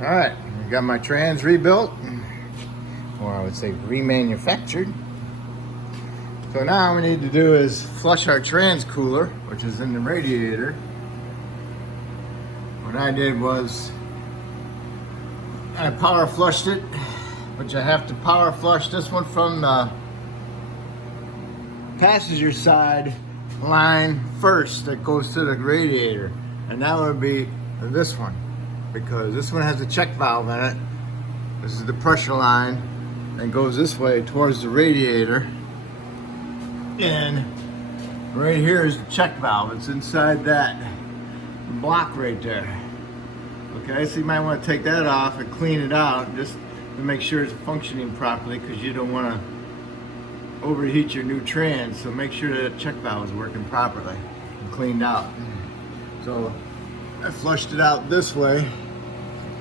All right, I got my trans rebuilt, or I would say remanufactured. So now all we need to do is flush our trans cooler, which is in the radiator. What I did was I power flushed it, which I have to power flush this one from the passenger side line first that goes to the radiator, and that would be this one, because this one has a check valve in it. This is the pressure line and goes this way towards the radiator, and right here is the check valve. It's inside that block right there. Okay, so you might want to take that off and clean it out just to make sure it's functioning properly, because you don't want to overheat your new trans. So make sure that check valve is working properly and cleaned out. So I flushed it out this way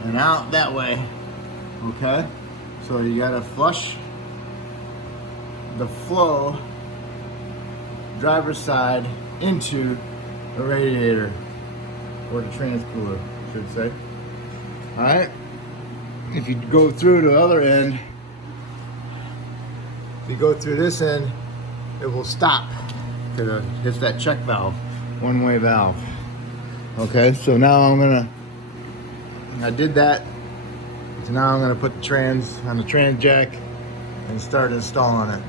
and out that way. Okay, so you gotta flush the flow driver's side into the radiator, or the trans cooler, I should say. All right, if you go through the other end, if you go through this end, it will stop because it hits that check valve, one-way valve. Okay, so now I did that. So now I'm gonna put the trans on the trans jack and start installing it.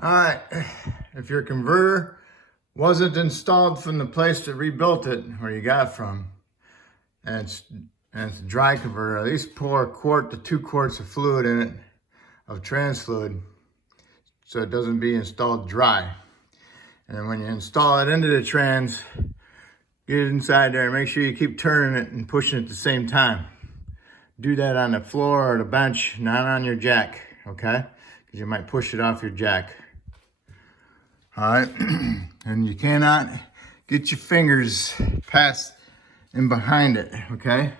All right, if your converter wasn't installed from the place that rebuilt it, where you got it from, and it's a dry converter, at least pour 1 to 2 quarts of fluid in it, of trans fluid, so it doesn't be installed dry. And then when you install it into the trans, get it inside there and make sure you keep turning it and pushing it at the same time. Do that on the floor or the bench, not on your jack, okay? Because you might push it off your jack. All right, and you cannot get your fingers past and behind it, okay?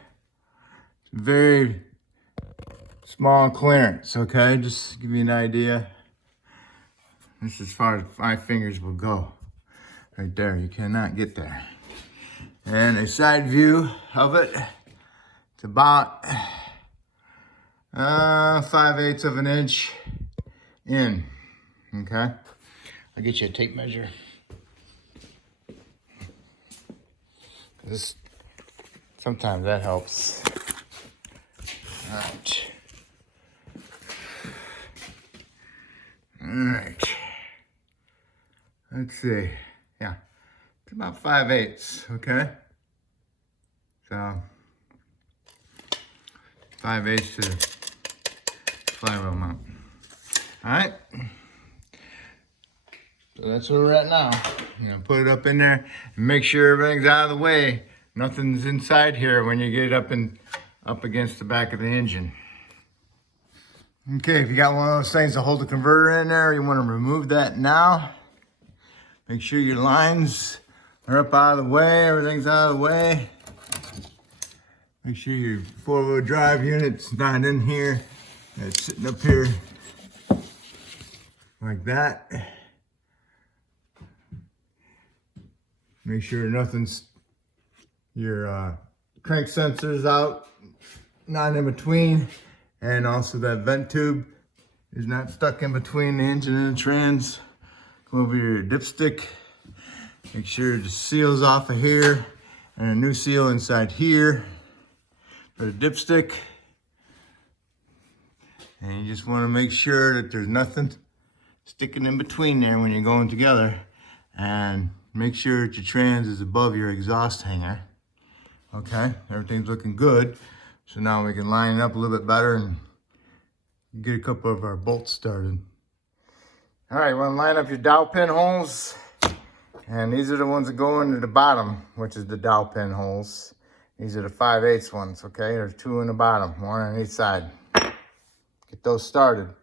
It's very small clearance, okay? Just to give you an idea. This is as far as 5 fingers will go. Right there, you cannot get there. And a side view of it, it's about 5/8 of an inch in, okay? I'll get you a tape measure. Sometimes that helps. All right. All right. Let's see. Yeah, it's about 5/8, okay? So 5/8 to the flywheel mount. All right. So that's where we're at now. You know, put it up in there and make sure everything's out of the way. Nothing's inside here when you get it up against the back of the engine. Okay, if you got one of those things to hold the converter in there, you want to remove that now. Make sure your lines are up out of the way, everything's out of the way. Make sure your 4-wheel drive unit's not in here. It's sitting up here like that. Make sure your crank sensor's out, not in between. And also that vent tube is not stuck in between the engine and the trans. Go over your dipstick. Make sure the seal's off of here and a new seal inside here for the dipstick. And you just want to make sure that there's nothing sticking in between there when you're going together. And make sure that your trans is above your exhaust hanger. Okay, everything's looking good. So now we can line it up a little bit better and get a couple of our bolts started. All right, you want to line up your dowel pin holes. And these are the ones that go into the bottom, which is the dowel pin holes. These are the 5/8 ones, okay? There's 2 in the bottom, 1 on each side. Get those started.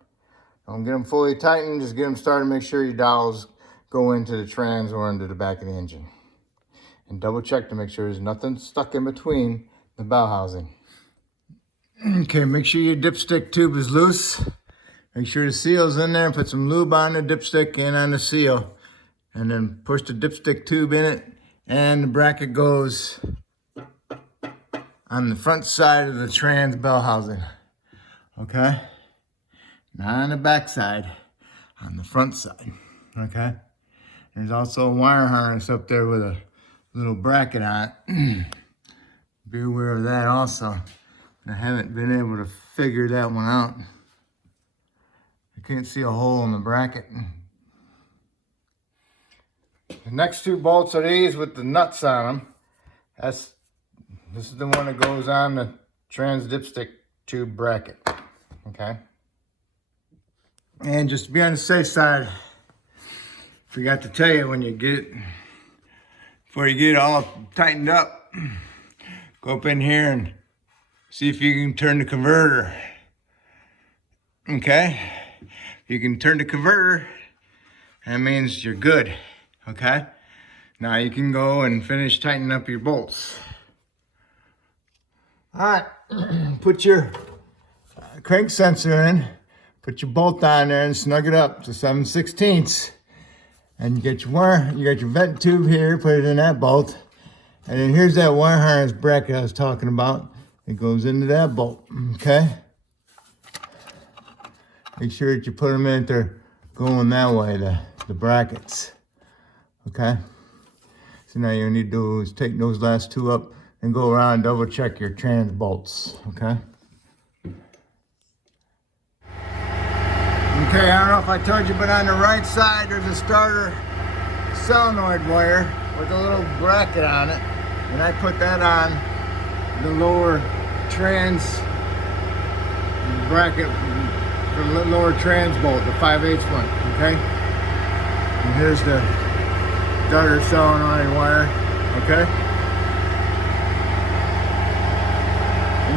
Don't get them fully tightened, just get them started. Make sure your dowels go into the trans or into the back of the engine. And double check to make sure there's nothing stuck in between the bell housing. Okay, make sure your dipstick tube is loose. Make sure the seal's in there. Put some lube on the dipstick and on the seal. And then push the dipstick tube in it. And the bracket goes on the front side of the trans bell housing, okay? Not on the back side, on the front side, okay? There's also a wire harness up there with a little bracket on it. Be aware of that also. I haven't been able to figure that one out. I can't see a hole in the bracket. The next two bolts are these with the nuts on them. This is the one that goes on the trans dipstick tube bracket, okay? And just to be on the safe side, forgot to tell you before you get it all tightened up, go up in here and see if you can turn the converter, okay? If you can turn the converter, that means you're good, okay? Now you can go and finish tightening up your bolts. All right, put your crank sensor in, put your bolt on there and snug it up to 7/16. And you get your wire, you got your vent tube here, put it in that bolt. And then here's that wire harness bracket I was talking about. It goes into that bolt, okay? Make sure that you put them in, they're going that way, the brackets, okay? So now you need to do is take those last two up and go around and double check your trans bolts, okay? Okay, I don't know if I told you, but on the right side, there's a starter solenoid wire with a little bracket on it. And I put that on the lower trans bracket, the lower trans bolt, the 5/8 one, okay? And here's the starter solenoid wire, okay?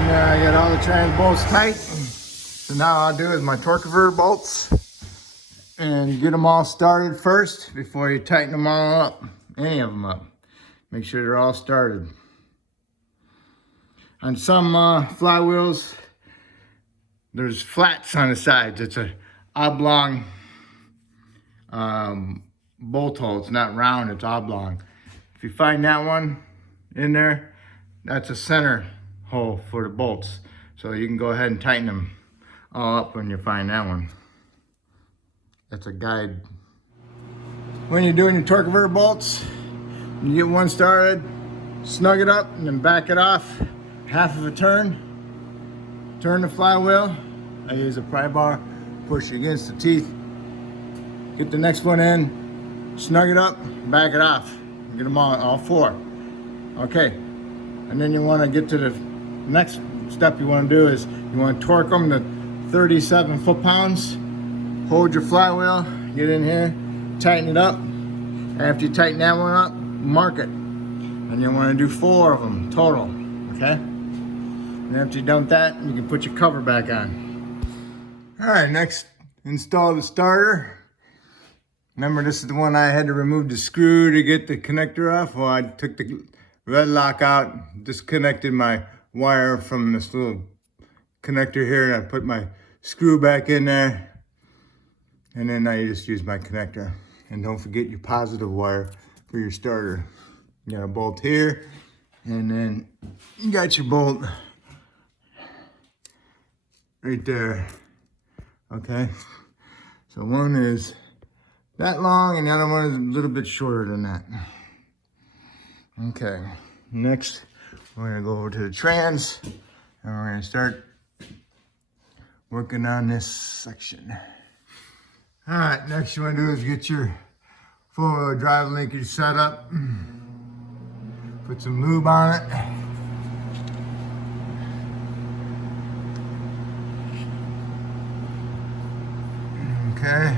And I got all the trans bolts tight. So now all I'll do is my torque converter bolts and get them all started first before you tighten them all up, any of them up. Make sure they're all started. On some flywheels, there's flats on the sides. It's a oblong bolt hole. It's not round, it's oblong. If you find that one in there, that's a center hole for the bolts. So you can go ahead and tighten them all up when you find that one. That's a guide. When you're doing your torque converter bolts, you get one started, snug it up and then back it off half of a turn. Turn the flywheel. I use a pry bar, push it against the teeth. Get the next one in, snug it up, back it off. Get them all four. Okay, and then you want to get to the next step you want to do is you want to torque them to 37 foot-pounds. Hold your flywheel, get in here, tighten it up. After you tighten that one up, mark it. And you want to do 4 of them total, okay? And after you've done that, you can put your cover back on. All right, next, install the starter. Remember, this is the one I had to remove the screw to get the connector off. Well, I took the red lock out, disconnected my wire from this little connector here, and I put my screw back in there, and then I just use my connector. And don't forget your positive wire for your starter. You got a bolt here, and then you got your bolt right there, okay? So one is that long, and the other one is a little bit shorter than that. Okay, next we're gonna go over to the trans, and we're gonna start working on this section. All right, next you want to do is get your four-wheel drive linkage set up. Put some lube on it. Okay.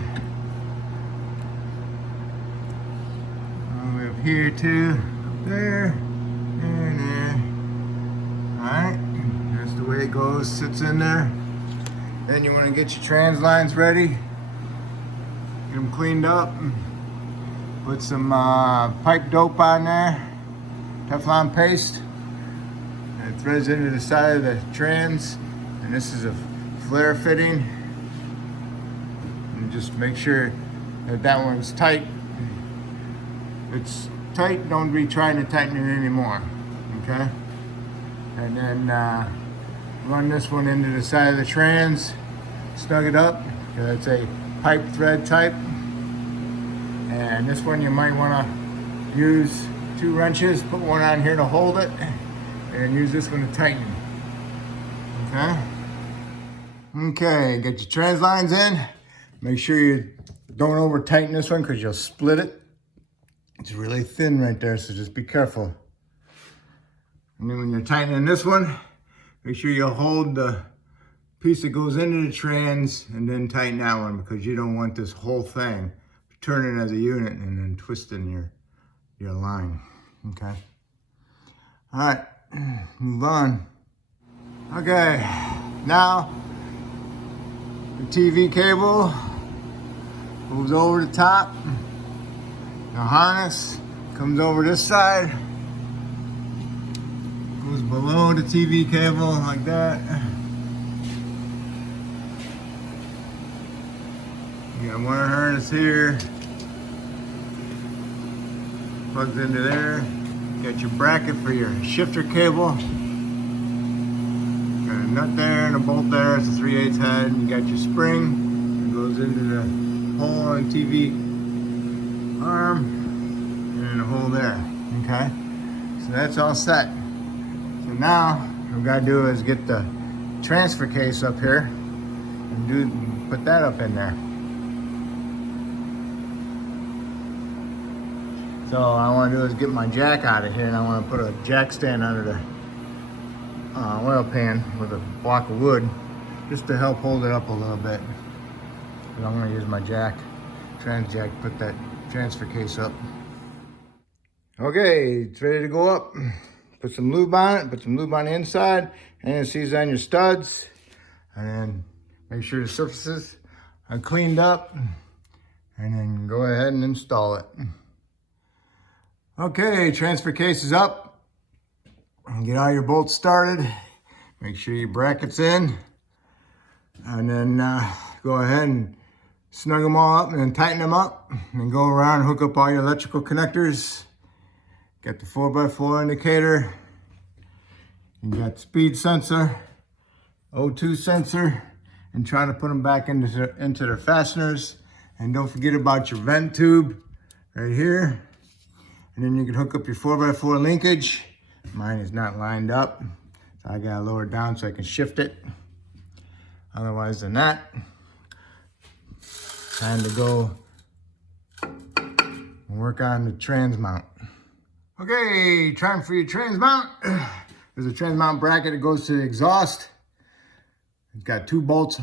All the way up here too, up there, and there. All right, that's the way it goes, sits in there. Then you want to get your trans lines ready. Get them cleaned up. Put some pipe dope on there. Teflon paste. And it threads into the side of the trans. And this is a flare fitting. And just make sure that that one's tight. If it's tight, don't be trying to tighten it anymore. Okay? and then run this one into the side of the trans, snug it up, because it's a pipe thread type. And this one you might want to use 2 wrenches, put one on here to hold it, and use this one to tighten. Okay? Okay, get your trans lines in. Make sure you don't over tighten this one because you'll split it. It's really thin right there, so just be careful. And then when you're tightening this one, make sure you hold the piece that goes into the trans and then tighten that one, because you don't want this whole thing turning as a unit and then twisting your line. Okay. All right, move on. Okay, now the TV cable goes over the top. The harness comes over this side, goes below the TV cable like that. You got one harness here, plugs into there. Got your bracket for your shifter cable. Got a nut there and a bolt there. It's a 3/8 head. And you got your spring that goes into the hole on TV arm, and then a hole there. Okay, so that's all set. So now what we gotta do is get the transfer case up here and put that up in there. So what I want to do is get my jack out of here, and I want to put a jack stand under the oil pan with a block of wood, just to help hold it up a little bit. But I'm going to use my trans jack, put that transfer case up. Okay, it's ready to go up. Put some lube on it, put some lube on the inside, and seize on your studs, and then make sure the surfaces are cleaned up, and then go ahead and install it. Okay, transfer case is up. Get all your bolts started. Make sure your bracket's in. And then go ahead and snug them all up and then tighten them up. And then go around and hook up all your electrical connectors. Got the 4x4 indicator. You got the speed sensor, O2 sensor, and try to put them back into their fasteners. And don't forget about your vent tube right here. And then you can hook up your 4x4 linkage. Mine is not lined up, so I gotta lower it down so I can shift it. Otherwise than that, time to go and work on the trans mount. Okay, time for your trans mount. There's a trans mount bracket that goes to the exhaust. It's got 2 bolts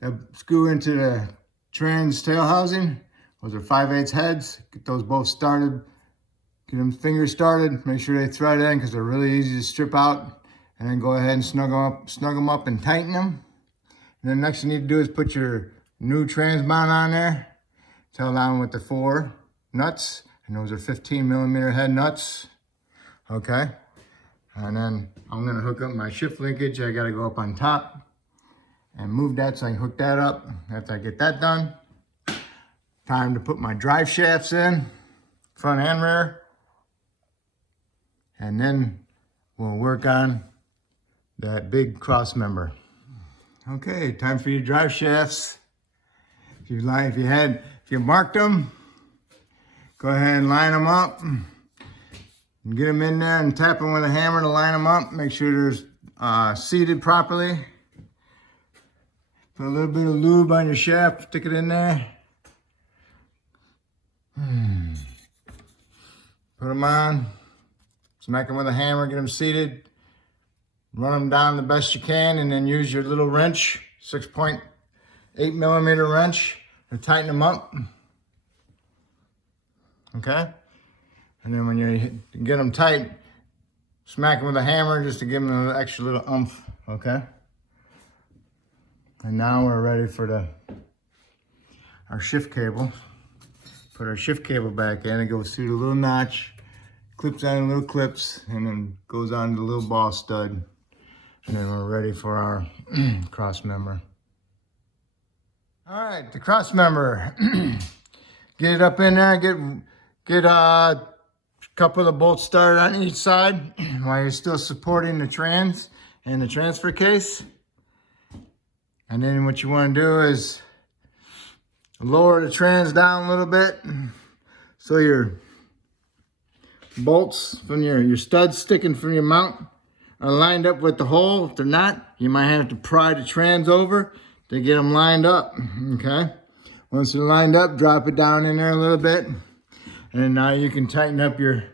that screw into the trans tail housing. Those are 5/8 heads. Get those both started. Get them fingers started, make sure they thread in because they're really easy to strip out. And then go ahead and snug them up and tighten them. And then next you need to do is put your new trans mount on there. It's held on with the 4 nuts. And those are 15mm head nuts. Okay. And then I'm gonna hook up my shift linkage. I gotta go up on top and move that so I can hook that up. After I get that done, time to put my drive shafts in, front and rear. And then we'll work on that big cross member. Okay, time for your drive shafts. If you marked them, go ahead and line them up. And get them in there and tap them with a hammer to line them up. Make sure they're seated properly. Put a little bit of lube on your shaft, stick it in there. Put them on. Smack them with a hammer, get them seated. Run them down the best you can, and then use your little wrench, 6.8mm wrench, to tighten them up. Okay? And then when you get them tight, smack them with a hammer just to give them an extra little oomph. Okay? And now we're ready for our shift cable. Put our shift cable back in. It goes through the little notch, clips on the little clips, and then goes on the little ball stud. And then we're ready for our cross member. All right, the cross member. Get it up in there, get couple of the bolts started on each side while you're still supporting the trans and the transfer case. And then what you want to do is lower the trans down a little bit so your bolts from your studs sticking from your mount are lined up with the hole. If they're not, you might have to pry the trans over to get them lined up, okay? Once they're lined up, drop it down in there a little bit. And now you can tighten up your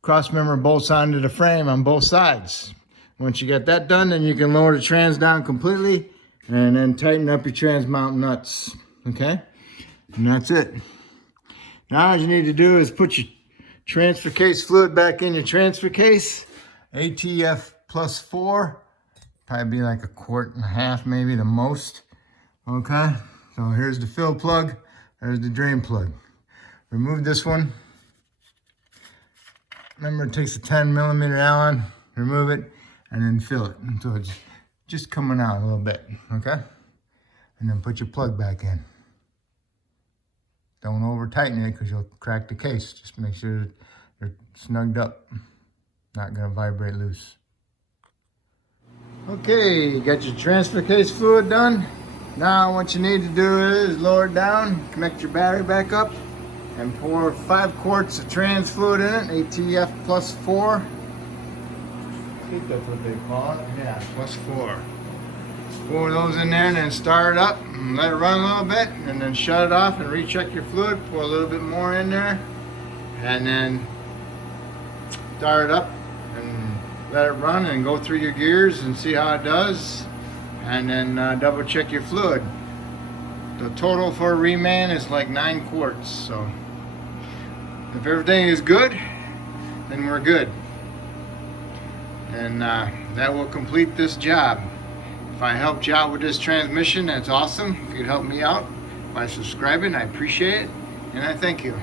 cross member bolts onto the frame on both sides. Once you get that done, then you can lower the trans down completely and then tighten up your trans mount nuts, okay? And that's it. Now all you need to do is put your transfer case fluid back in your transfer case. ATF plus 4, probably be like 1.5 quarts maybe the most, okay? So here's the fill plug, there's the drain plug. Remove this one. Remember, it takes a 10mm Allen. Remove it and then fill it until it's just coming out a little bit, okay? And then put your plug back in. Don't over tighten it because you'll crack the case. Just make sure they're snugged up. Not gonna vibrate loose. Okay, you got your transfer case fluid done. Now what you need to do is lower it down, connect your battery back up, and pour 5 quarts of trans fluid in it, ATF plus 4. I think that's what they call it. Yeah, plus 4. Pour those in there and then start it up and let it run a little bit and then shut it off and recheck your fluid. Pour a little bit more in there and then start it up and let it run and go through your gears and see how it does. And then double check your fluid. The total for a reman is like 9 quarts. So if everything is good, then we're good. And that will complete this job. If I helped you out with this transmission, that's awesome. If you'd help me out by subscribing, I appreciate it. And I thank you.